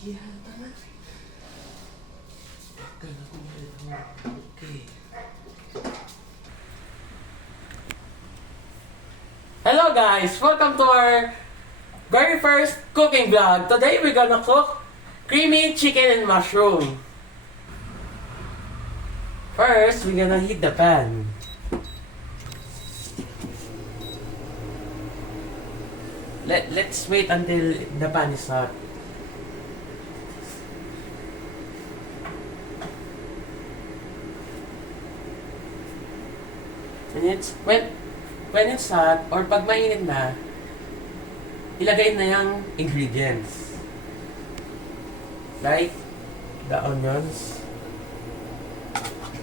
Yan, tama. Okay. Hello guys! Welcome to our very first cooking vlog. Today we're gonna cook creamy chicken and mushroom. First, we're gonna heat the pan. Let's wait until the pan is hot. And when it's hot or pag mainit na, ilagay na yung ingredients. Like the onions.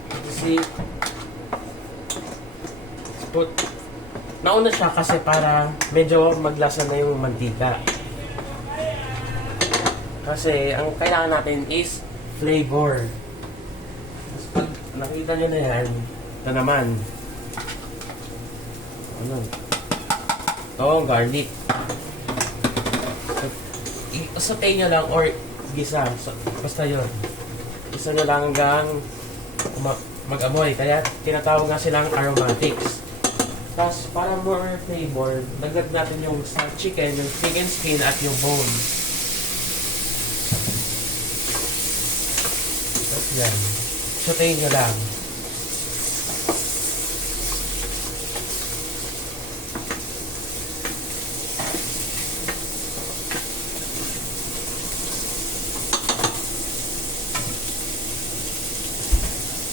You see, put nauna siya kasi para medyo maglasa na yung mantika. Kasi ang kailangan natin is flavor. Tapos pag nakita nyo na yan, ito naman. Ano? Ito, garlic. So, saute nyo lang or gisa. So, basta yun. Gisa nyo lang hanggang mag-amoy. Kaya tinatawag nga silang aromatics. Tapos, para more flavor, dagdag natin yung sa chicken, yung chicken skin at yung bone. Tapos yan. Sautein nyo lang.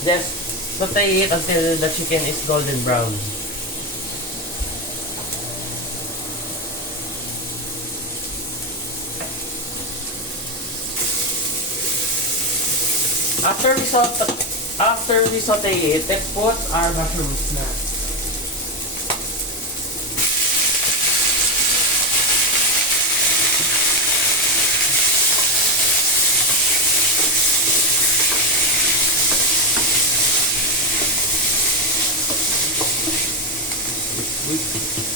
Just saute it until the chicken is golden brown. After we saute it, let's put our mushrooms na.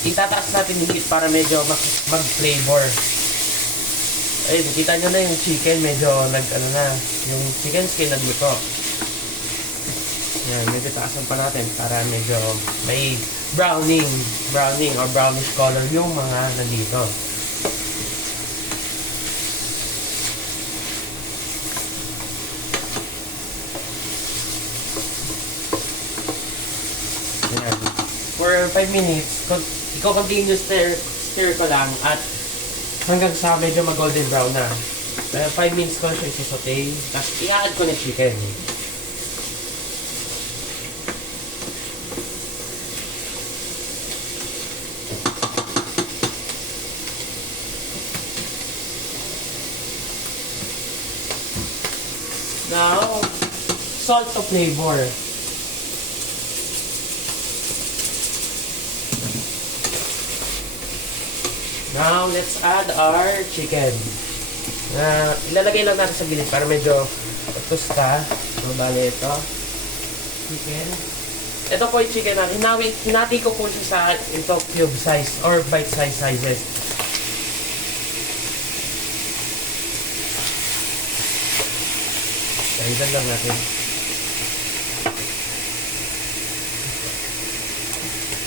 Itataas natin yung heat para medyo mag-flavor. Ay, nakita nyo na yung chicken, medyo yung chicken skin nagluto. Yan, medyo taasan pa natin para medyo may browning or brownish color yung mga nandito. Yan. For 5 minutes, i-continue stir ko lang at hanggang sa medyo mag-golden brown na. 5 minutes ko siya isasaute. Tapos i-add ko na chicken. Now, salt to flavor. Now, let's add our chicken. Ilalagay lang natin sa gilid para medyo tusta. So, bale ito. Chicken. Ito po yung chicken natin. Hinati ko po siya sa ito cube size or bite size sizes. Kailan lang natin.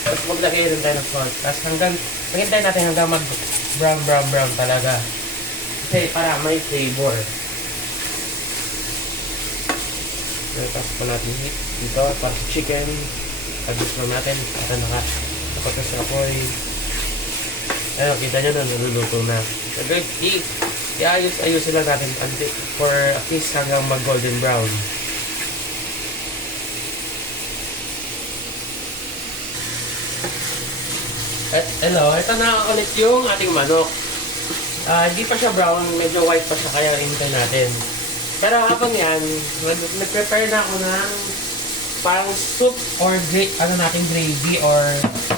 Tapos maglagay rin tayo ng salt. Tapos hanggang natin hanggang mag-brown talaga. Kasi para may flavor. Tapos pa natin heat dito para sa chicken. Adjust lang natin para nakapatas na apoy. Ayun, kita nyo na naluluto na. So guys, i-ayos lang natin for at least hanggang mag-golden brown. Hello, ito na ulit yung ating manok. Hindi pa siya brown, medyo white pa siya kaya hintay natin. Pero habang yan, nag-prepare na ako ng parang soup or gravy or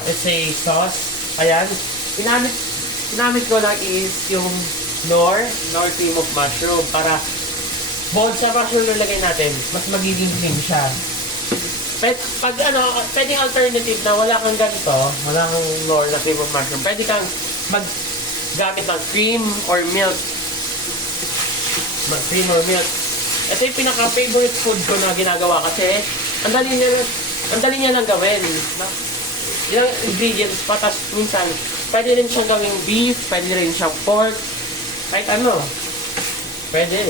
let's say sauce. Ayan, ginamit ko lang is yung nor cream of mushroom para bukod sa mushroom na lagay natin, mas magiging cream siya. Pwedeng alternative na wala kang ganito, wala kang nor na cream of mushroom, pwede kang gamit ng cream or milk. mag-creamer milk. Ito yung pinaka-favorite food ko na ginagawa kasi ang dali niya lang gawin. Ilang ingredients pa, tas minsan, pwede rin siyang gawing beef, pwede rin siyang pork, kahit ano. Pwede.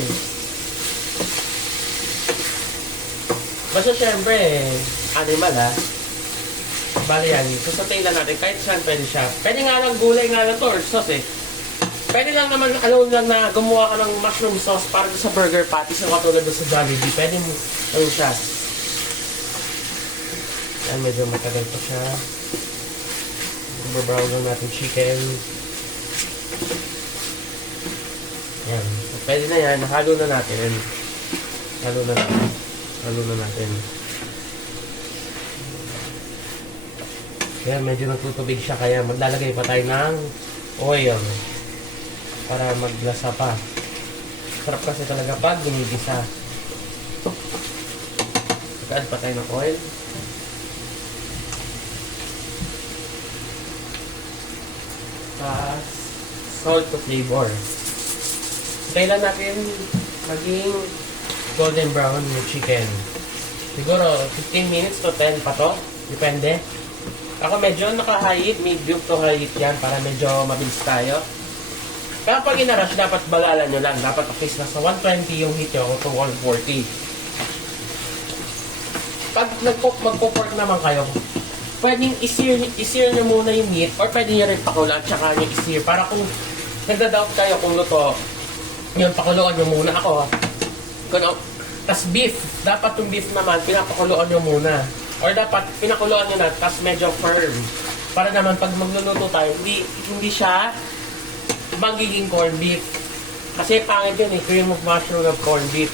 Basta syempre, animal Bali yan, sasatain lang natin, kahit saan pwede siya. Pwede nga lang gulay nga lang to, or sauce Pwede lang naman, alone lang na gumawa ka ng mushroom sauce para sa burger patties na katulad sa Jollibee. Pwede mo, ano siya. Yan, medyo matagal pa siya. Brown lang natin chicken. Yan. Pwede na yan. Halo na natin. Halo na natin. Yan, medyo nagtutubig siya kaya maglalagay pa tayo ng oil para maglasa pa. Sarap kasi talaga pag ginigisa. Mag-add pa tayo ng oil. Salt to flavor. Kailan natin maging golden brown yung chicken. Siguro 15 minutes to 10 pa to. Depende. Ako medyo naka-high heat, medium to high heat yan para medyo mabilis tayo. Pero pag inarush, dapat balalan nyo lang. Dapat at least nasa 120 yung heat nyo to 140. Pag magpo-pork naman kayo, pwedeng i-sear nyo muna yung meat or pwede nyo rin pakulan tsaka nyo i-sear. Para kung nagda-doubt kayo kung luto, yun, pakuluan nyo muna ako. Tas beef, dapat yung beef naman, pinapakuluan nyo muna. Or dapat pinakuluan nyo na, tas medyo firm. Para naman pag magluluto tayo, hindi siya magiging corned beef. Kasi pangit yun cream of mushroom of corned beef.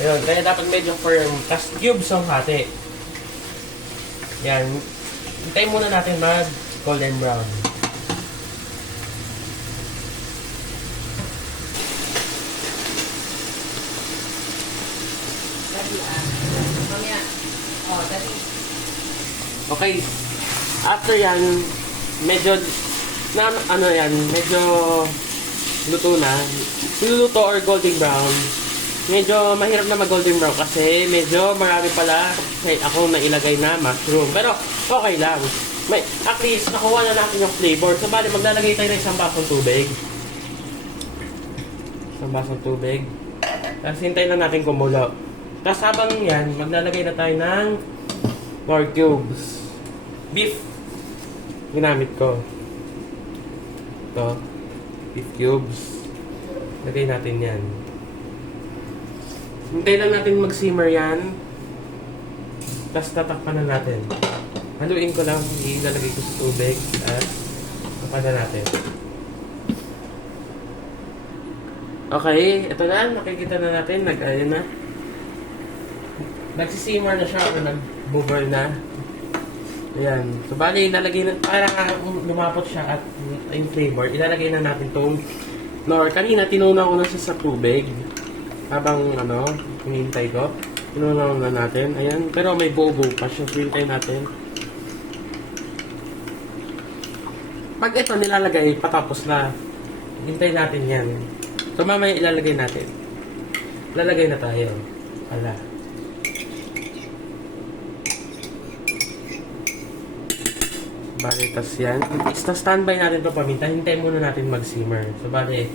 Ayun, kaya dapat medyo firm. Tas cubes ang hati. Yan. Hintayin muna natin mag golden brown. Okay. After yan, medyo medyo luto na. Niluluto or golden brown. Medyo mahirap na mag-golden brown kasi medyo marami pala ako na ilagay na mushroom. Pero okay lang. At least nakuha na natin yung flavor. So bali maglalagay tayo ng isang basong tubig. Isang basong tubig. Tapos hintayin lang natin kumulo. Tapos habang yan, maglalagay na tayo ng more cubes. Beef. Ginamit ko. Ito. Beef cubes. Lagay natin yan. Hintayin lang natin mag-simmer yan. Tapos tatakpan na natin. Haluin ko lang. Ilalagay ko sa tubig. At tapan na natin. Okay. Ito na. Nakikita na natin. Nag-ayon na. Nagsisimmer na siya. O nag-bubble na. Ayan. So, bali, ilalagay na, para lumapot siya at yung flavor, ilalagay na natin itong nor. Kanina, tinuna ko na siya sa tubig. Habang, hinihintay ko. Tinuna ko na natin. Ayan. Pero may buo-buo pa siya. Hinihintay natin. Pag ito nilalagay, patapos na. Hintay natin yan. So, mamaya ilalagay natin. Lalagay na tayo. Ala. Bale, tas yan. Standby natin ito paminta. Hintayin muna natin mag-simmer. So, bale,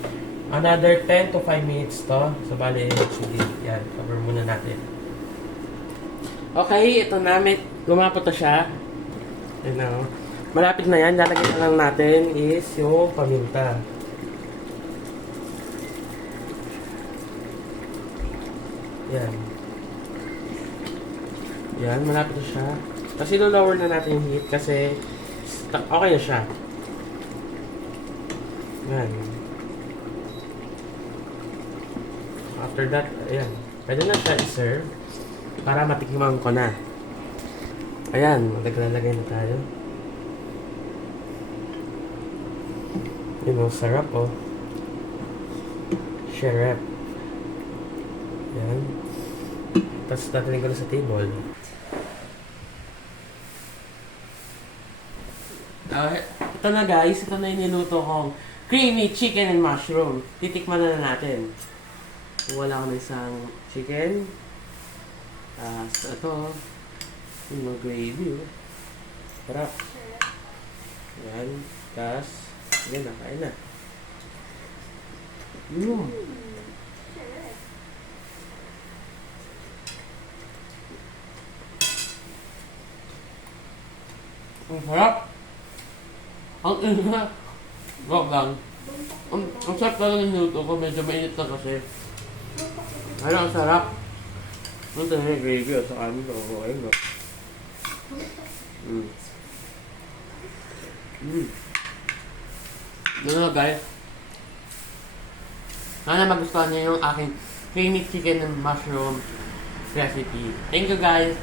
another 10 to 5 minutes to. So, bale, yan. Cover muna natin. Okay, ito na. Lumapot na siya. Yan. Malapit na yan. Lalagyan na lang natin is yung paminta. Yan. Yan, malapit na siya. Kasi lower na natin yung heat kasi okay na siya. Yan. After that, ayan. Pwede na siya i-serve para matikman ko na. Ayan, maglalagay na tayo. Yun, sarap Syrup. Ayan. Tapos tatalin ko na sa table. Ito na guys, ito na yung niluto kong creamy chicken and mushroom. Titikman na natin. Wala ko na isang chicken. Ito, yung gravy, oh. Sarap. Yan. Tapos, yan na, kain na. Ang sarap. Ang ina. Wag lang. Ang sarap talaga ng luto ko. Medyo mainit na kasi. Ano, ang sarap. Ito na yung gravy sa kanin ko. Ayun ba? Yun na guys. Sana magustuhan niyo yung aking creamy chicken and mushroom recipe. Thank you guys.